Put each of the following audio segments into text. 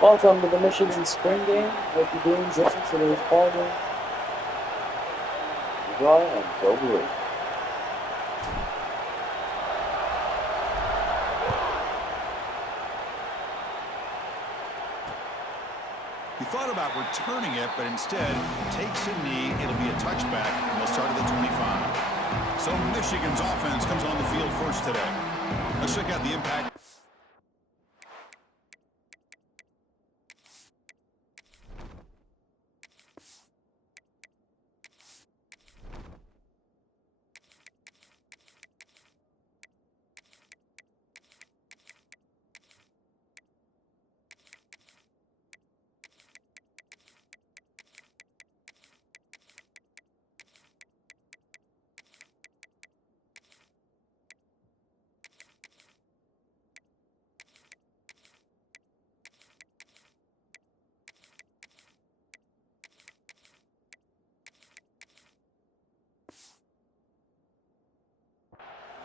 Welcome to the Michigan Spring Game. Hope you're doing just as today's ball game. Dry and go blue. He thought about returning it, but instead takes a knee. It'll be a touchback, and they'll start at the 25. So Michigan's offense comes on the field first today. Let's check out the impact.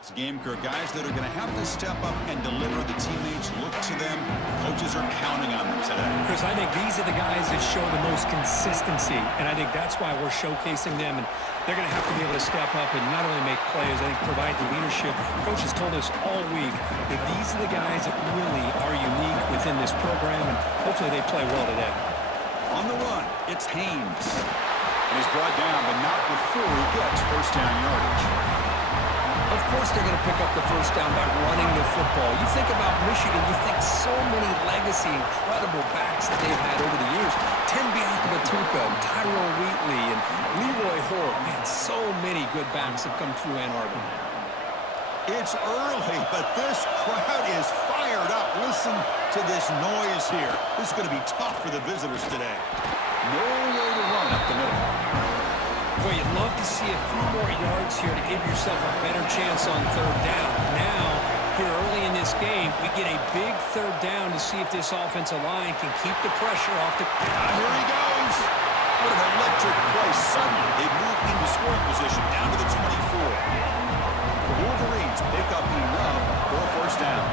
It's a game for guys that are going to have to step up and deliver. The teammates look to them. Coaches are counting on them today. Chris, I think these are the guys that show the most consistency, and I think that's why we're showcasing them. And they're going to have to be able to step up and not only make plays, I think provide the leadership. Coach has told us all week that these are the guys that really are unique within this program, and hopefully they play well today. On the run, it's Haynes. And he's brought down, but not before he gets first down yardage. Of course they're going to pick up the first down by running the football. You think about Michigan, you think so many legacy, incredible backs that they've had over the years. Tim Biakabatuka, Tyrone Wheatley, and Leroy Hoare. Man, so many good backs have come through Ann Arbor. It's early, but this crowd is fired up. Listen to this noise here. This is going to be tough for the visitors today. No way to run up the middle. Boy, you'd love to see a few more yards here to give yourself a better chance on third down. Now, here early in this game, we get a big third down to see if this offensive line can keep the pressure off the... Here he goes. What an electric play. Suddenly, they move into scoring position down to the 24. The Wolverines pick up enough for a first down.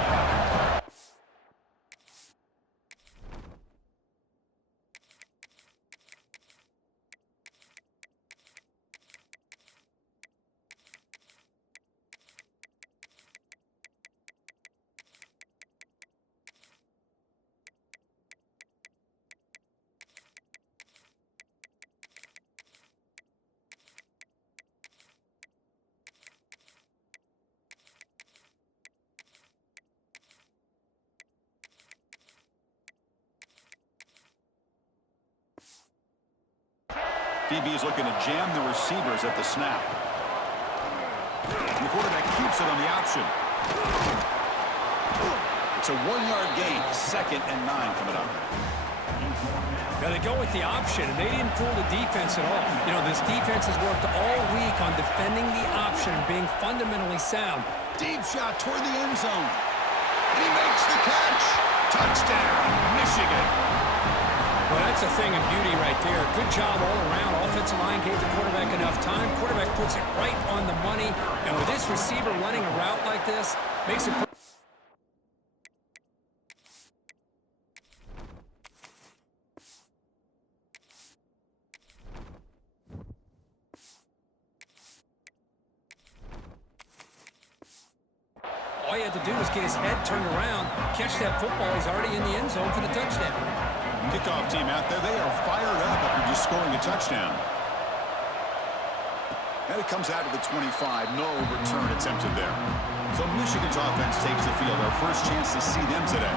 DB is looking to jam the receivers at the snap. The quarterback keeps it on the option. It's a 1-yard gain. 2nd and 9 coming up. Now they go with the option, and they didn't fool the defense at all. You know, this defense has worked all week on defending the option and being fundamentally sound. Deep shot toward the end zone. And he makes the catch. Touchdown, Michigan. Well, that's a thing of beauty right there. Good job all around. Offensive line gave the quarterback enough time. Quarterback puts it right on the money. And with this receiver running a route like this, makes it... All you have to do is get his head turned around, catch that football. He's already in the end zone for the touchdown. Kickoff team out there, they are fired up after just scoring a touchdown. And it comes out to the 25. No return attempted there. So Michigan's offense takes the field. Our first chance to see them today.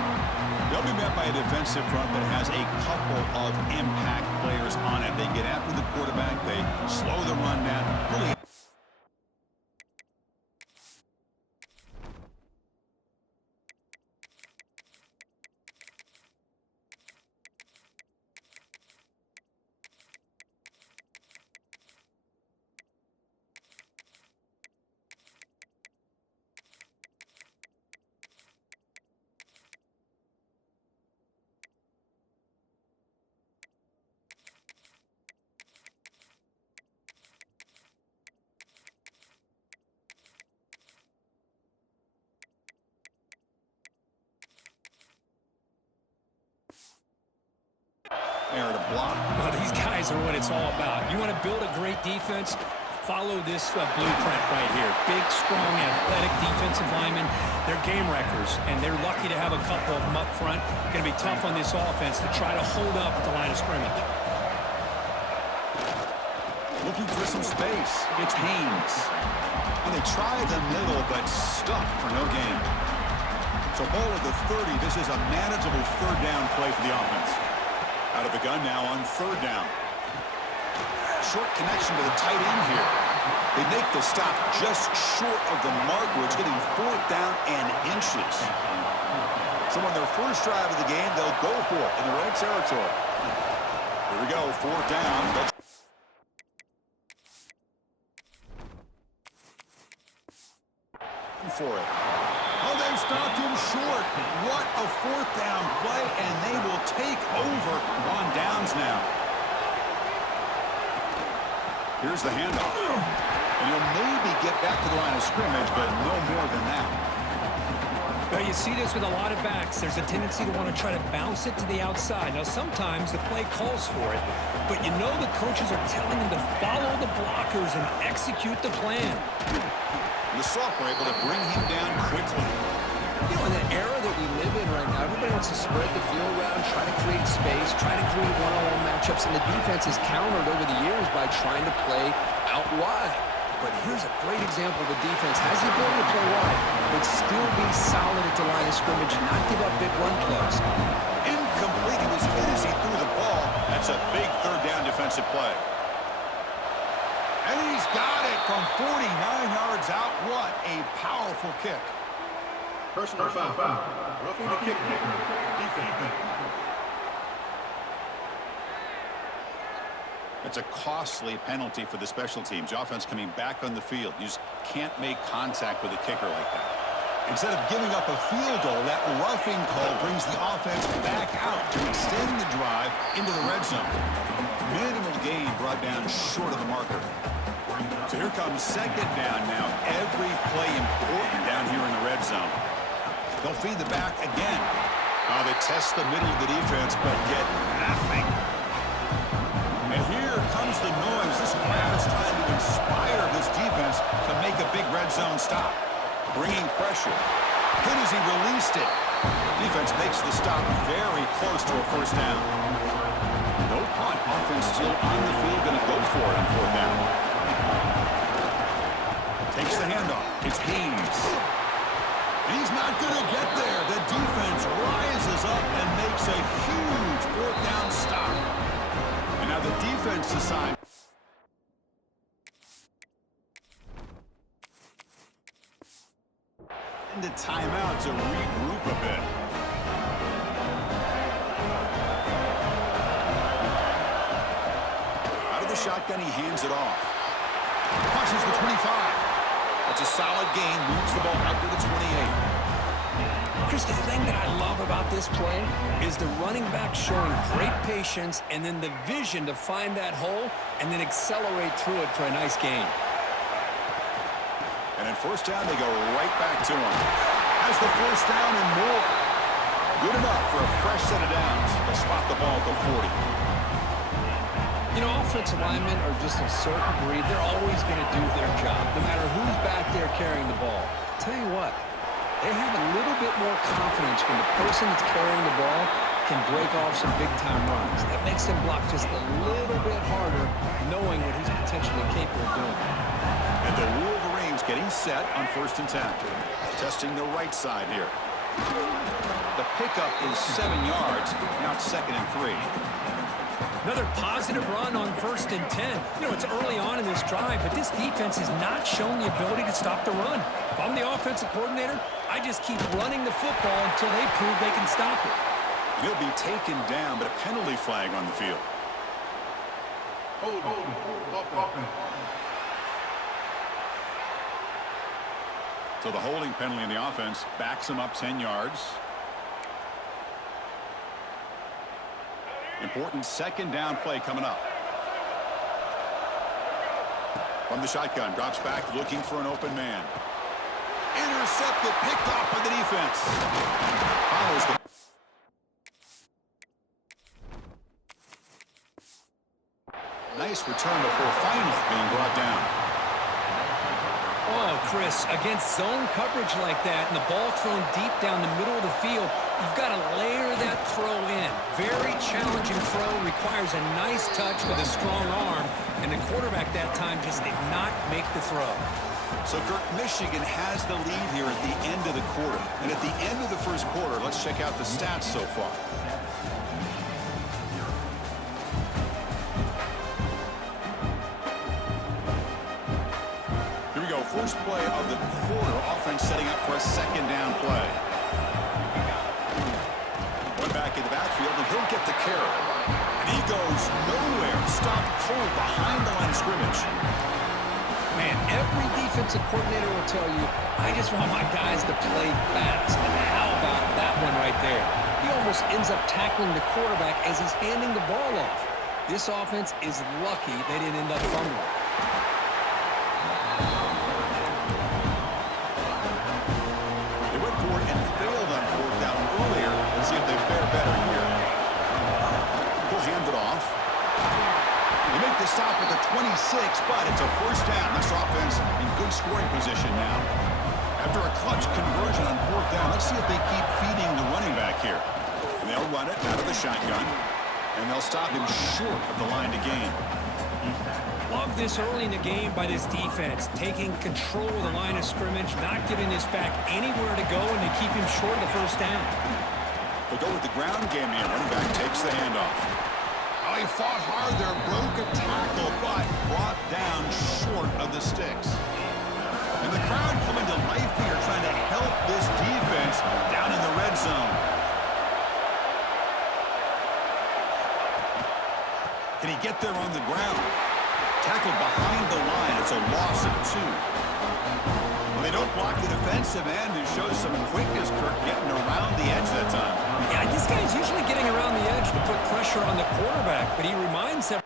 They'll be met by a defensive front that has a couple of impact players on it. They get after the quarterback. They slow the run down. Really. there to block. Well, these guys are what it's all about. You want to build a great defense? Follow this blueprint right here. Big, strong, athletic defensive linemen. They're game wreckers, and they're lucky to have a couple of them up front. Going to be tough on this offense to try to hold up at the line of scrimmage. Looking for some space. It's Haynes. And they try the middle, but stuffed for no gain. So ball at the 30. This is a manageable third down play for the offense. Out of the gun now on third down. Short connection to the tight end here. They make the stop just short of the mark, where it's getting fourth down and inches. So on their first drive of the game, they'll go for it in the red territory. Here we go, fourth down. For it. Oh, they've stopped him short. What a fourth down play, and they will take over on downs now. Here's the handoff. And he'll maybe get back to the line of scrimmage, but no more than that. Well, you see this with a lot of backs. There's a tendency to want to try to bounce it to the outside. Now, sometimes the play calls for it, but you know the coaches are telling them to follow the blockers and execute the plan. The sophomore able to bring him down quickly. You know, in the era that we live in right now, everybody wants to spread the field around, try to create space, try to create one-on-one matchups, and the defense is countered over the years by trying to play out wide. But here's a great example of the defense has the ability to play wide, but still be solid at the line of scrimmage and not give up big run plays. Incomplete. He was hit as he threw the ball. That's a big third down defensive play. And he's got it from 49 yards out. What a powerful kick. Personal foul. Roughing the kick. Defense. It's a costly penalty for the special teams. Offense coming back on the field. You just can't make contact with a kicker like that. Instead of giving up a field goal, that roughing call brings the offense back out to extend the drive into the red zone. Minimal gain brought down short of the marker. So here comes second down now. Every play important down here in the red zone. They'll feed the back again. They test the middle of the defense, but get nothing. And here comes the noise. This crowd is trying to inspire this defense to make a big red zone stop. Bringing pressure. Hit as he released it. Defense makes the stop very close to a first down. No punt. Offense still on the field, going to go for it on fourth down. Takes the handoff. It's Haynes. And he's not going to get there. The defense rises up and makes a huge fourth down stop. And now the defense decides. Into timeout to regroup a bit. Out of the shotgun, he hands it off. Crosses the 25. That's a solid gain. Moves the ball out to the 28. Chris, the thing that I love about this play is the running back showing great patience and then the vision to find that hole and then accelerate through it for a nice gain. And in first down, they go right back to him. Has the first down and more. Good enough for a fresh set of downs. They'll spot the ball at the 40. You know, offensive linemen are just a certain breed. They're always going to do their job, no matter who's back there carrying the ball. I'll tell you what, they have a little bit more confidence when the person that's carrying the ball can break off some big-time runs. That makes them block just a little bit harder, knowing what he's potentially capable of doing. And the Wolverines getting set on 1st and 10. Testing the right side here. The pickup is 7 yards. Now it's 2nd and 3. Another positive run on 1st and 10. You know, it's early on in this drive, but this defense has not shown the ability to stop the run. If I'm the offensive coordinator, I just keep running the football until they prove they can stop it. He'll be taken down, but a penalty flag on the field. Hold. So the holding penalty in the offense backs him up 10 yards. Important 2nd down play coming up. From the shotgun, drops back looking for an open man. Intercepted, picked off by the defense. Follows the Nice return before finally being brought down. Oh, Chris, against zone coverage like that and the ball thrown deep down the middle of the field, you've got to layer that throw in. Very challenging throw, requires a nice touch with a strong arm, and the quarterback that time just did not make the throw. So, Kirk, Michigan has the lead here at the end of the quarter. And at the end of the first quarter, let's check out the stats so far. Here we go. First play of the quarter. Offense setting up for a second down play. One back in the backfield, and he'll get the carry. And he goes nowhere. Stopped cold behind the line of scrimmage. Man, every defensive coordinator will tell you, I just want my guys to play fast. And how about that one right there? He almost ends up tackling the quarterback as he's handing the ball off. This offense is lucky they didn't end up fumbling. They went for it and failed on fourth down earlier. Let's see if they fare better here. He'll hand it off. They make the stop at the 26, but it's a first down. This offense in good scoring position now. After a clutch conversion on fourth down, let's see if they keep feeding the running back here. And they'll run it out of the shotgun, and they'll stop him short of the line to gain. Love this early in the game by this defense, taking control of the line of scrimmage, not giving this back anywhere to go, and to keep him short of the first down. They'll go with the ground game here. Running back takes the handoff. Oh, he fought hard there, broke a tackle, but brought down short of the sticks. And the crowd coming to life here, trying to help this defense down in the red zone. Can he get there on the ground? Tackled behind the line. It's a loss of 2. Well, they don't block the defensive end, who shows some quickness, Kirk, getting around the edge that time. Yeah, this guy's usually getting around the edge to put pressure on the quarterback, but he reminds them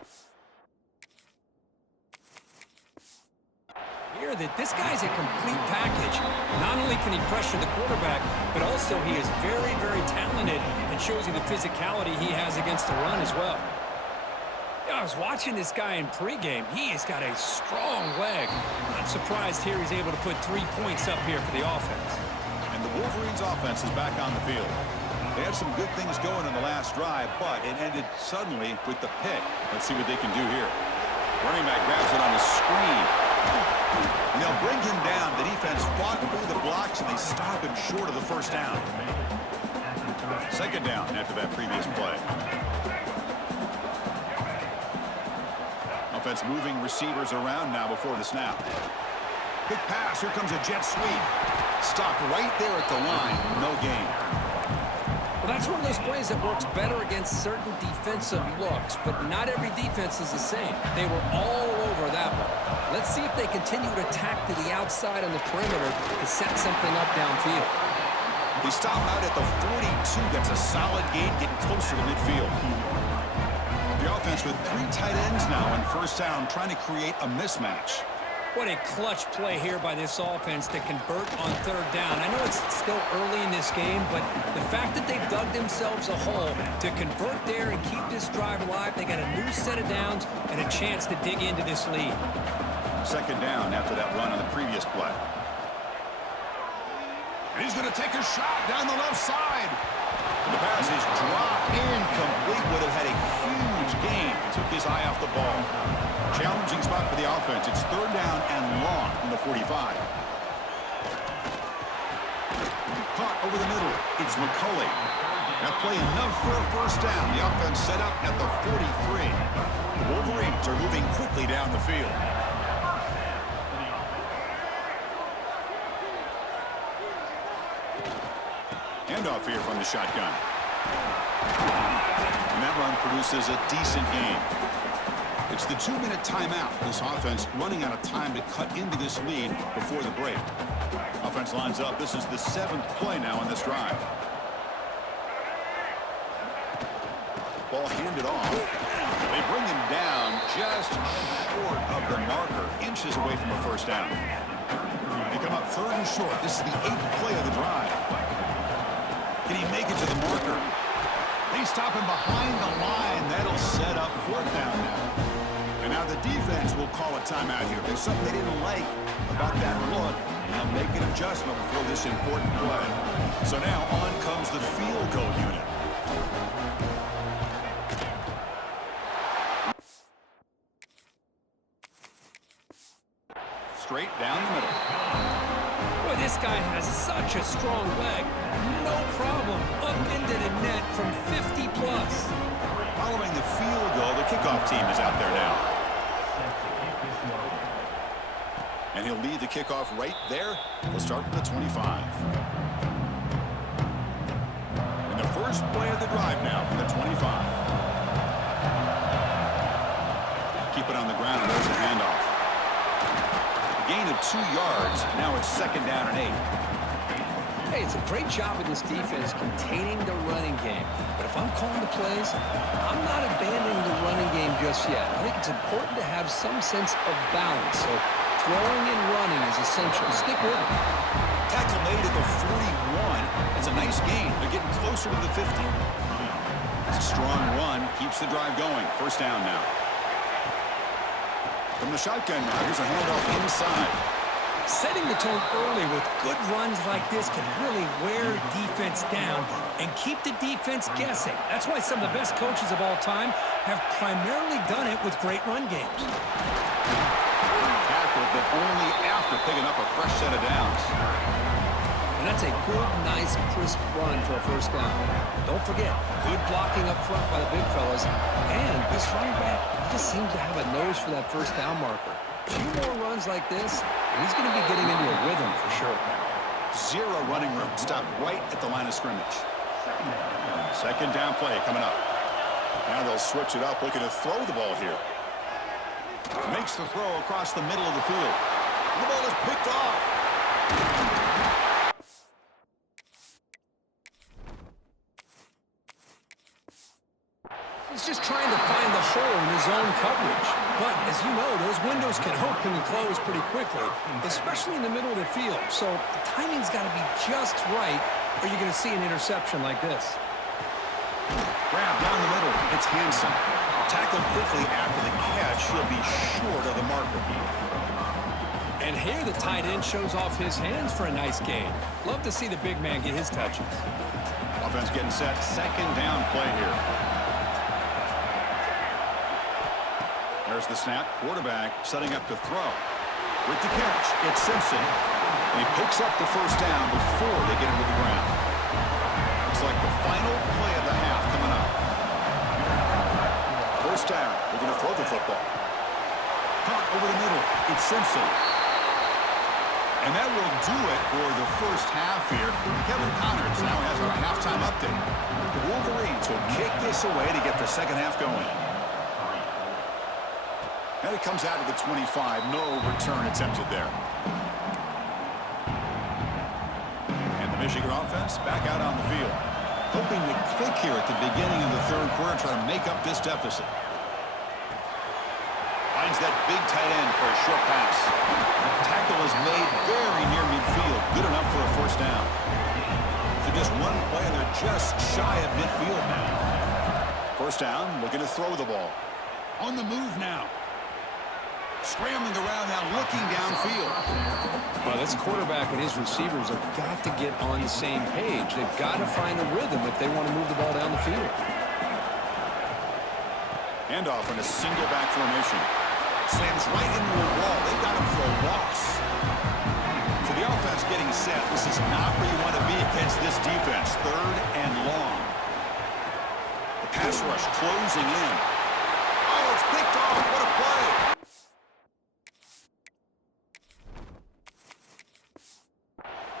here that this guy's a complete package. Not only can he pressure the quarterback, but also he is very, very talented and shows you the physicality he has against the run as well. Yeah, I was watching this guy in pregame. He has got a strong leg. Not surprised here he's able to put 3 points up here for the offense. And the Wolverines' offense is back on the field. They had some good things going in the last drive, but it ended suddenly with the pick. Let's see what they can do here. Running back grabs it on the screen. And they'll bring him down. The defense fought through the blocks, and they stop him short of the first down. Second down after that previous play. Offense moving receivers around now before the snap. Quick pass. Here comes a jet sweep. Stopped right there at the line. No gain. Well, that's one of those plays that works better against certain defensive looks, but not every defense is the same. They were all over that one. Let's see if they continue to attack to the outside on the perimeter to set something up downfield. They stop out at the 42. That's a solid gain, getting closer to midfield. The offense with 3 tight ends now on first down, trying to create a mismatch. What a clutch play here by this offense to convert on third down. I know it's still early in this game, but the fact that they've dug themselves a hole to convert there and keep this drive alive, they got a new set of downs and a chance to dig into this lead. Second down after that run on the previous play. And he's going to take a shot down the left side. And the pass is dropped incomplete. Would have had a huge gain. Took his eye off the ball. Challenging spot for the offense. It's third down and long from the 45. Caught over the middle. It's McCulley. That play enough for a first down. The offense set up at the 43. The Wolverines are moving quickly down the field. Handoff here from the shotgun. And that run produces a decent gain. It's the 2-minute timeout. This offense running out of time to cut into this lead before the break. Offense lines up. This is the 7th play now on this drive. Ball handed off. They bring him down just short of the marker, inches away from a first down. They come up 3rd and short. This is the 8th play of the drive. Can he make it to the marker? They stop him behind the line. That'll set up 4th down now. And now the defense will call a timeout here. There's something they didn't like about that look. They'll make an adjustment before this important play. So now on comes the field goal unit. Straight down the middle. Boy, this guy has such a strong leg. No problem. Up into the net from 50 plus. Following the field goal, the kickoff team is out there now. And he'll lead the kickoff right there. We'll start from the 25. And the first play of the drive now from the 25. Keep it on the ground. There's the handoff. Gain of 2 yards. Now it's 2nd down and 8. Hey, it's a great job of this defense containing the running game. But if I'm calling the plays, I'm not abandoning the running game just yet. I think it's important to have some sense of balance. So throwing and running is essential. Stick with it. Tackle made at the 41. It's a nice gain. They're getting closer to the 50. It's a strong run. Keeps the drive going. 1st down now. From the shotgun now, here's a handoff inside. Setting the tone early with good runs like this can really wear defense down and keep the defense guessing. That's why some of the best coaches of all time have primarily done it with great run games. Tackled, but only after picking up a fresh set of downs. And that's a good, nice, crisp run for a 1st down. Don't forget, good blocking up front by the big fellas. And this running back just seems to have a nose for that 1st down marker. A few more runs like this, and he's going to be getting into a rhythm for sure. 0 running room. Stopped right at the line of scrimmage. 2nd down play coming up. Now they'll switch it up, looking to throw the ball here. Makes the throw across the middle of the field. The ball is picked off. He's just trying to find the hole in his own coverage. But, as you know, those windows can open and close pretty quickly, especially in the middle of the field. So the timing's got to be just right, or you're going to see an interception like this. Grab down the middle. It's Hansen. Tackled quickly after the catch. He'll be short of the marker. And here the tight end shows off his hands for a nice gain. Love to see the big man get his touches. Offense getting set. 2nd down play here. There's the snap. Quarterback setting up to throw. With the catch, it's Simpson. And he picks up the 1st down before they get him to the ground. Looks like the final play of the half coming up. 1st down. They're going to throw the football. Caught over the middle. It's Simpson. And that will do it for the 1st half here. Kevin Connors now has our halftime update. The Wolverines will kick this away to get the 2nd half going. And it comes out of the 25. No return attempted there. And the Michigan offense back out on the field. Hoping to click here at the beginning of the 3rd quarter, trying to make up this deficit. Finds that big tight end for a short pass. Tackle is made very near midfield. Good enough for a 1st down. So just one play, and they're just shy of midfield now. 1st down, looking to throw the ball. On the move now. Scrambling around now, looking downfield. Well, this quarterback and his receivers have got to get on the same page. They've got to find a rhythm if they want to move the ball down the field. Handoff in a single back formation. Slams right into a wall. They've got him for a loss. So the offense getting set. This is not where you want to be against this defense. 3rd and long. The pass rush closing in. Oh, it's picked off. What a play.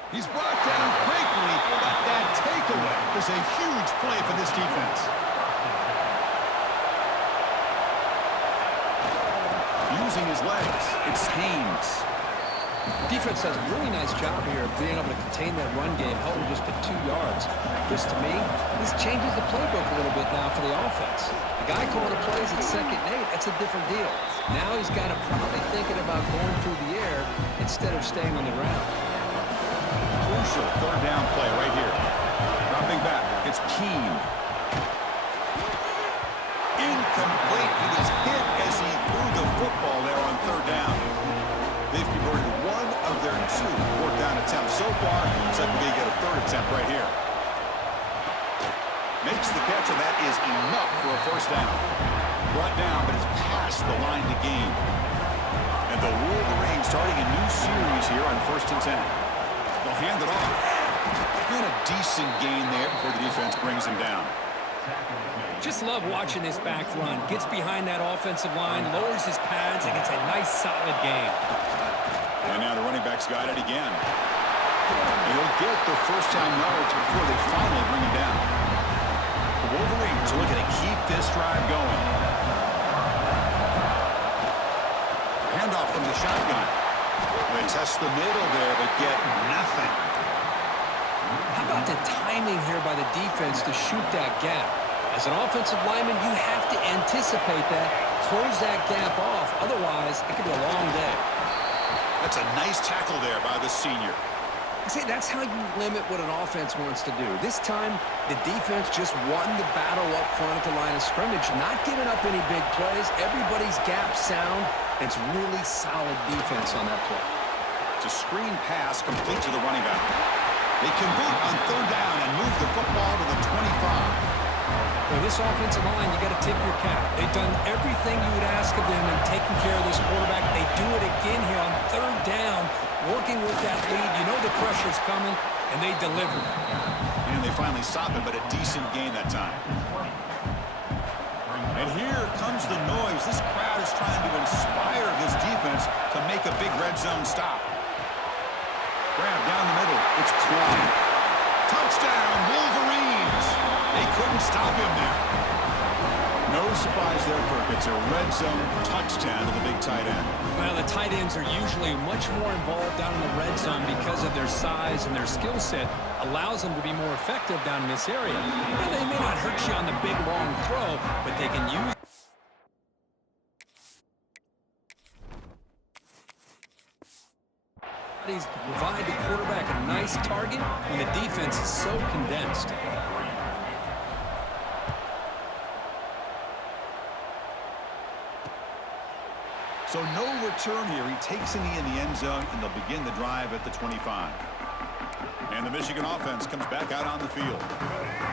He's brought down quickly, but that takeaway is a huge play for this defense. Using his legs, it's Haynes. Defense does a really nice job here of being able to contain that run game, held just to 2 yards. This, to me, this changes the playbook a little bit now for the offense. The guy calling the plays at 2nd and 8, that's a different deal. Now he's got to probably thinking about going through the air instead of staying on the ground. Crucial 3rd down play right here. Dropping back, it's Keene. Incomplete. He was hit as he threw far. Looks like we get a third attempt right here. Makes the catch, and that is enough for a first down. Brought down, but it's past the line to gain. And the Wolverines starting a new series here on 1st and 10. They'll hand it off. And a decent gain there before the defense brings him down. Just love watching this back run. Gets behind that offensive line, lowers his pads, and gets a nice, solid gain. And now the running back's got it again. And he'll get the first-time yards before they finally bring him down. The Wolverines are looking to keep this drive going. Handoff from the shotgun. They test the middle there, but get nothing. How about the timing here by the defense to shoot that gap? As an offensive lineman, you have to anticipate that, close that gap off. Otherwise, it could be a long day. That's a nice tackle there by the senior. See, that's how you limit what an offense wants to do. This time, the defense just won the battle up front at the line of scrimmage, not giving up any big plays. Everybody's gap sound. It's really solid defense on that play. It's a screen pass complete to the running back. They convert on 3rd down and move the football to the 25. Well, this offensive line, you got to tip your cap. They've done everything you would ask of them in taking care of this quarterback. They do it again here on 3rd down, working with that lead. You know the pressure's coming, and they deliver. And they finally stop it, but a decent gain that time. And here comes the noise. This crowd is trying to inspire this defense to make a big red zone stop. Grab down the middle. It's Klein. Touchdown, Wolverines. They couldn't stop him there. No surprise there, Kirk. It's a red zone touchdown to the big tight end. Well, the tight ends are usually much more involved down in the red zone because of their size and their skill set allows them to be more effective down in this area. Now, they may not hurt you on the big, long throw, but they can use to provide the quarterback a nice target when the defense is so condensed. So no return here. He takes a knee in the end zone, and they'll begin the drive at the 25. And the Michigan offense comes back out on the field.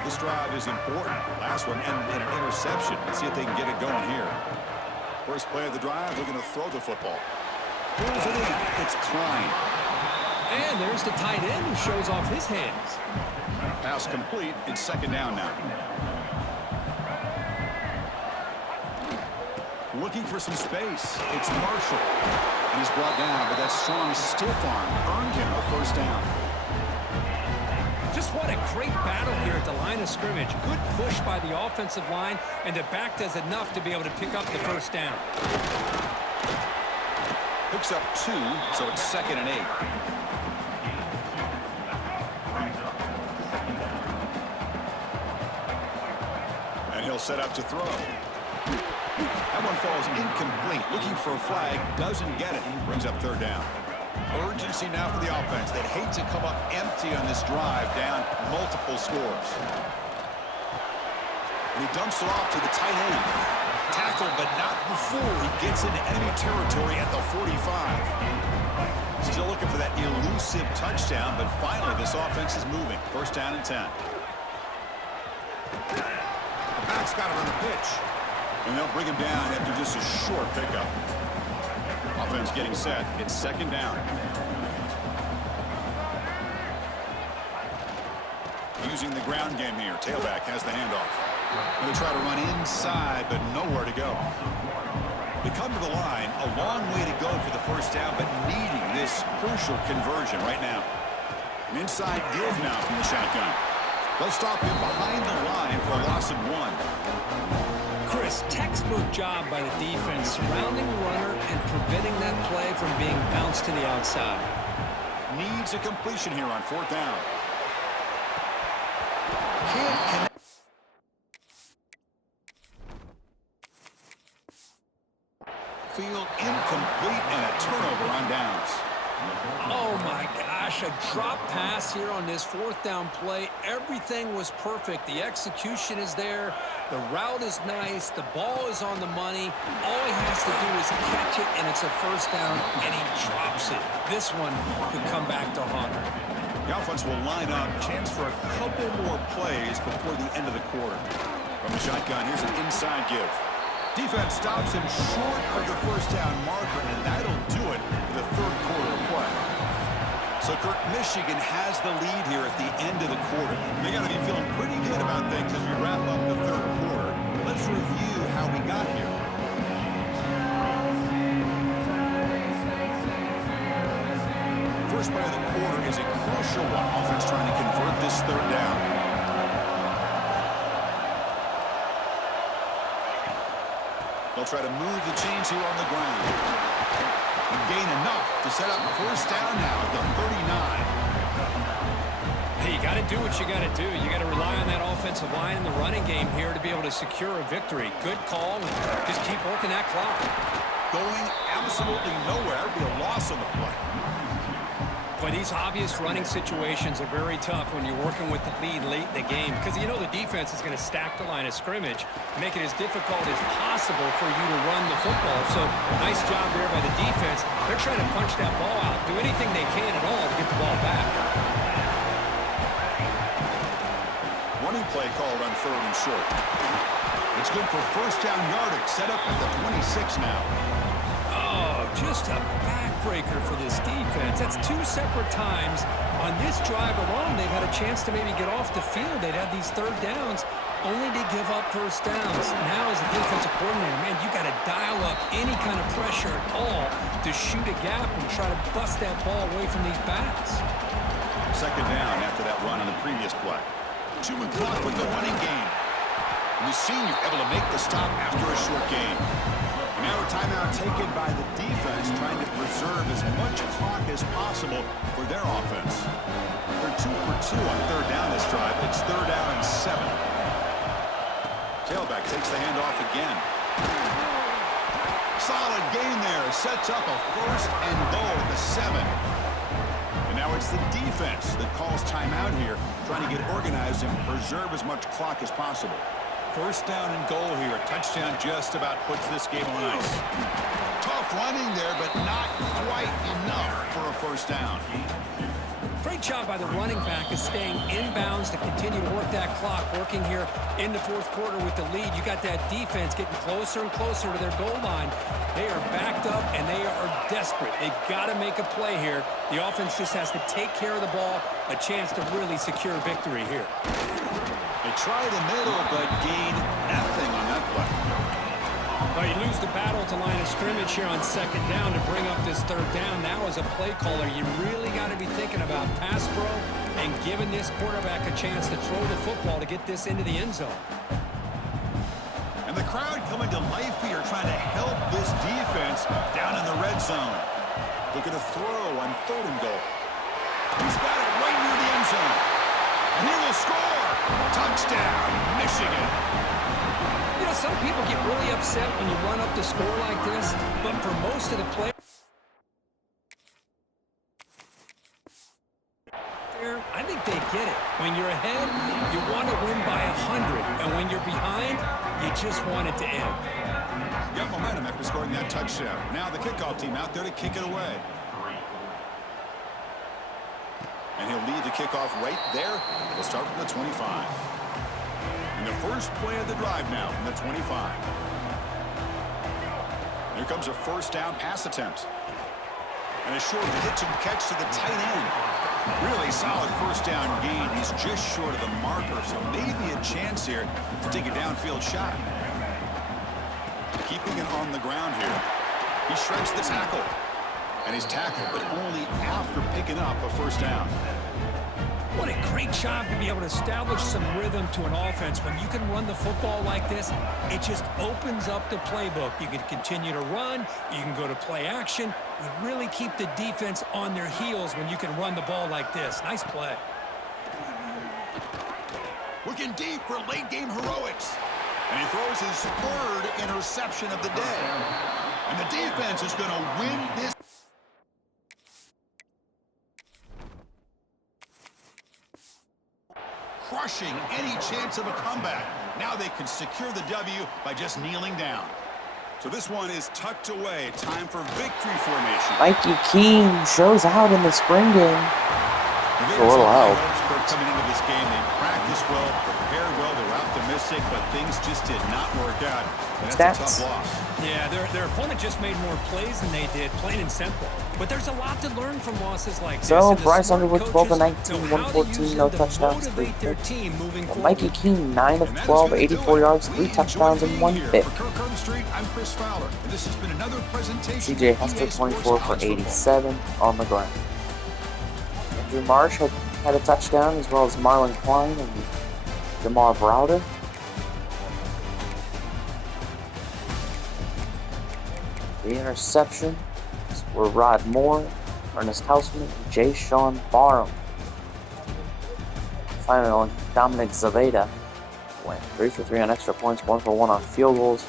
This drive is important. Last one ended in an interception. Let's see if they can get it going here. First play of the drive, they're going to throw the football. Pulls it in. It's Klein. And there's the tight end who shows off his hands. Pass complete. It's 2nd down now. Looking for some space. It's Marshall. And he's brought down, but that strong stiff arm earned him a first down. Just what a great battle here at the line of scrimmage. Good push by the offensive line, and the back does enough to be able to pick up the first down. Picks up 2, so it's 2nd and 8. And he'll set up to throw. That one falls incomplete. Looking for a flag. Doesn't get it. Brings up 3rd down. Urgency now for the offense. They'd hate to come up empty on this drive, down multiple scores. And he dumps it off to the tight end. Tackle, but not before he gets into enemy territory at the 45. Still looking for that elusive touchdown, but finally this offense is moving. 1st down and 10. The back's got it on the pitch. And they'll bring him down after just a short pickup. Offense getting set. It's 2nd down. Using the ground game here. Tailback has the handoff. And they try to run inside, but nowhere to go. They come to the line. A long way to go for the first down, but needing this crucial conversion right now. An inside give now from the shotgun. They'll stop him behind the line for a loss of 1. Chris, textbook job by the defense, surrounding the runner and preventing that play from being bounced to the outside. Needs a completion here on 4th down. Can't connect. Field incomplete and a turnover on downs. Oh my gosh, a drop pass here on this 4th down play. Everything was perfect. The execution is there. The route is nice. The ball is on the money. All he has to do is catch it, and it's a 1st down, and he drops it. This one could come back to haunt him. The offense will line up. Chance for a couple more plays before the end of the quarter. From the shotgun, here's an inside give. Defense stops him short of the first down marker, and that'll do it for the third quarter of play. So, Kirk, Michigan has the lead here at the end of the quarter. They got to be feeling pretty good about things as we wrap up the third quarter. Let's review how we got here. First play of the quarter is a crucial one. Offense trying to convert this third down. They'll try to move the chains here on the ground. And gain enough to set up first down now at the 39. Hey, you got to do what you got to do. You got to rely on that offensive line in the running game here to be able to secure a victory. Good call, and just keep working that clock. Going absolutely nowhere. Be a loss on the play. But these obvious running situations are very tough when you're working with the lead late in the game, because you know the defense is going to stack the line of scrimmage, make it as difficult as possible for you to run the football. So nice job there by the defense. They're trying to punch that ball out, do anything they can at all to get the ball back. Running play called on third and short. It's good for first down yardage, set up at the 26 now. Oh, just a backbreaker for this defense. That's two separate times on this drive alone. They've had a chance to maybe get off the field. They'd have these third downs only to give up first downs. Now as a defensive coordinator, man, you got to dial up any kind of pressure at all to shoot a gap and try to bust that ball away from these backs. Second down after that run on the previous play. 2 o'clock with the running game. And the senior able to make the stop after a short game. Now a timeout taken by the defense, trying to preserve as much clock as possible for their offense. They're 2 for 2 on third down this drive. It's third down and 7. Tailback takes the handoff again. Solid gain there. Sets up a first and goal at the 7. And now it's the defense that calls timeout here, trying to get organized and preserve as much clock as possible. First down and goal here. Touchdown just about puts this game on ice. Tough running there, but not quite enough for a first down. Great job by the running back of staying inbounds to continue to work that clock, working here in the fourth quarter with the lead. You got that defense getting closer and closer to their goal line. They are backed up, and they are desperate. They've got to make a play here. The offense just has to take care of the ball, a chance to really secure victory here. They try the middle, but gain nothing on that play. Well, you lose the battle to line of scrimmage here on second down to bring up this third down. Now as a play caller, you really got to be thinking about pass pro and giving this quarterback a chance to throw the football to get this into the end zone. And the crowd coming to life here, trying to help this defense down in the red zone. Look at a throw on third and goal. He's got it right near the end zone. And he will score. Touchdown, Michigan. You know, some people get really upset when you run up the score like this, but for most of the players, I think they get it. When you're ahead, you want to win by 100, and when you're behind, you just want it to end. Got momentum after scoring that touchdown. Now the kickoff team out there to kick it away. And he'll lead the kickoff right there. We'll start from the 25. And the first play of the drive now from the 25. Here comes a first down pass attempt. And a short hitch and catch to the tight end. Really solid first down gain. He's just short of the marker, so maybe a chance here to take a downfield shot. Keeping it on the ground here. He shreds the tackle. And he's tackled, but only after picking up a first down. What a great job to be able to establish some rhythm to an offense. When you can run the football like this, it just opens up the playbook. You can continue to run. You can go to play action. You really keep the defense on their heels when you can run the ball like this. Nice play. Looking deep for late game heroics. And he throws his third interception of the day. And the defense is going to win this. Crushing any chance of a comeback. Now they can secure the W by just kneeling down. So this one is tucked away. Time for victory formation. Mikey King shows out in the spring game. They a little high help. hopes for coming into this game. They practiced well, prepared well, they were optimistic, but things just did not work out. And that's a tough loss. Yeah, their opponent just made more plays than they did, plain and simple. But there's a lot to learn from losses like this. So, and the Bryce smart Underwood, 12 of 19, coaches know how to 114, use no them to touchdowns, 3 motivate their picks. team moving Well, forward. Mikey Keene, 9 of And that is 12, gonna do 84 it. yards, We 3 enjoyed touchdowns, and being 1 here. pick. For Kirk Herb Street, I'm Chris Fowler, and this has been another presentation CJ of Hester, EA Sports 24 for College Football. 87 on the ground. Andrew Marsh had a touchdown, as well as Marlon Klein and Jamar Browder. The interceptions were Rod Moore, Ernest Hausman, and Jay Sean Barham. Finally, Dominic Zaveda went 3 for 3 on extra points, 1 for 1 on field goals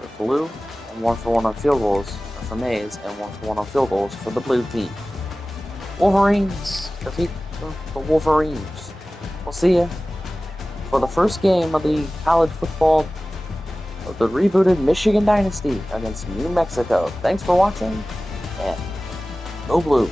for Blue, and 1 for 1 on field goals for Maize, and 1 for 1 on field goals for the Blue team. Wolverines defeat the Wolverines. We'll see you for the first game of the college football of the rebooted Michigan Dynasty against New Mexico. Thanks for watching, and go Blue.